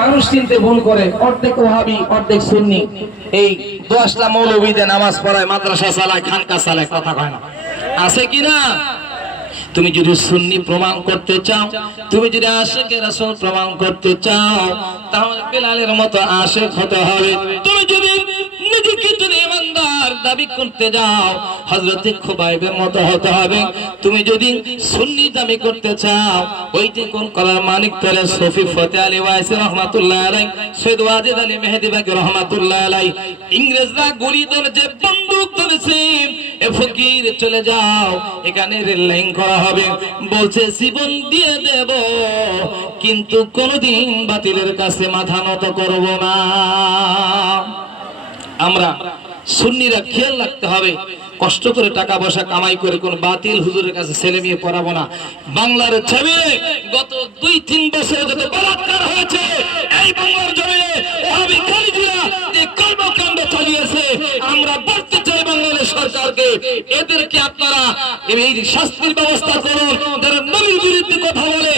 মানুষ চিনতে ভুল করে, অর্ধেক ওহাবি অর্ধেক সুন্নি। এই 10টা মৌলবীদের নামাজ পড়ায়, মাদ্রাসা চালায়, খানকা চালায়, কথা কয় না, আছে কিনা? তুমি যদি সুন্নি প্রমাণ করতে চাও, তুমি যদি আশিকে রাসূল প্রমাণ করতে চাও, তাহলে বেলালের মতো আশিক হতে হবে। তুমি যদি নিজেকে যদি ইমানদার দাবি করতে যাও, হযরত খুবাইবের মতো হতে হবে। তুমি যদি সুন্নি দাবি করতে চাও, ওই যে কোন কলার মানিক তরে সফি ফতে আলী ওয়াইসি রাহমাতুল্লাহ আলাইহি, সৈয়দ ওয়াজিদ আলী মেহেদি বাকি রাহমাতুল্লাহ আলাইহি, ইংরেজরা গুলি ধরে যে বন্দুক ধরেছে, এ ফকির চলে যাও, এখানে রেল লাইন করা হবে, বলছে জীবন দিয়ে দেব, কিন্তু কোনদিন বাতিলের কাছে মাথা নত করব না। আমরা সুন্নিরা খেয়াল রাখতে হবে, কষ্ট করে টাকা পয়সা কামাই করে কোন বাতিল হুজুরের কাছে ছেলে মেয়ে পড়াবো না। বাংলার ছবি গত 2-3 বছর যত বলাৎকার হয়েছে এই বাংলার জমিনে, ওহাবী খালিজিরা যে কর্মকাণ্ড চালিয়েছে, আমরা বলতে চাই বাংলাদেশ সরকারকে, এদেরকে আপনারা এই শাস্তির ব্যবস্থা করুন। যারা নবীর বিরুদ্ধে কথা বলে,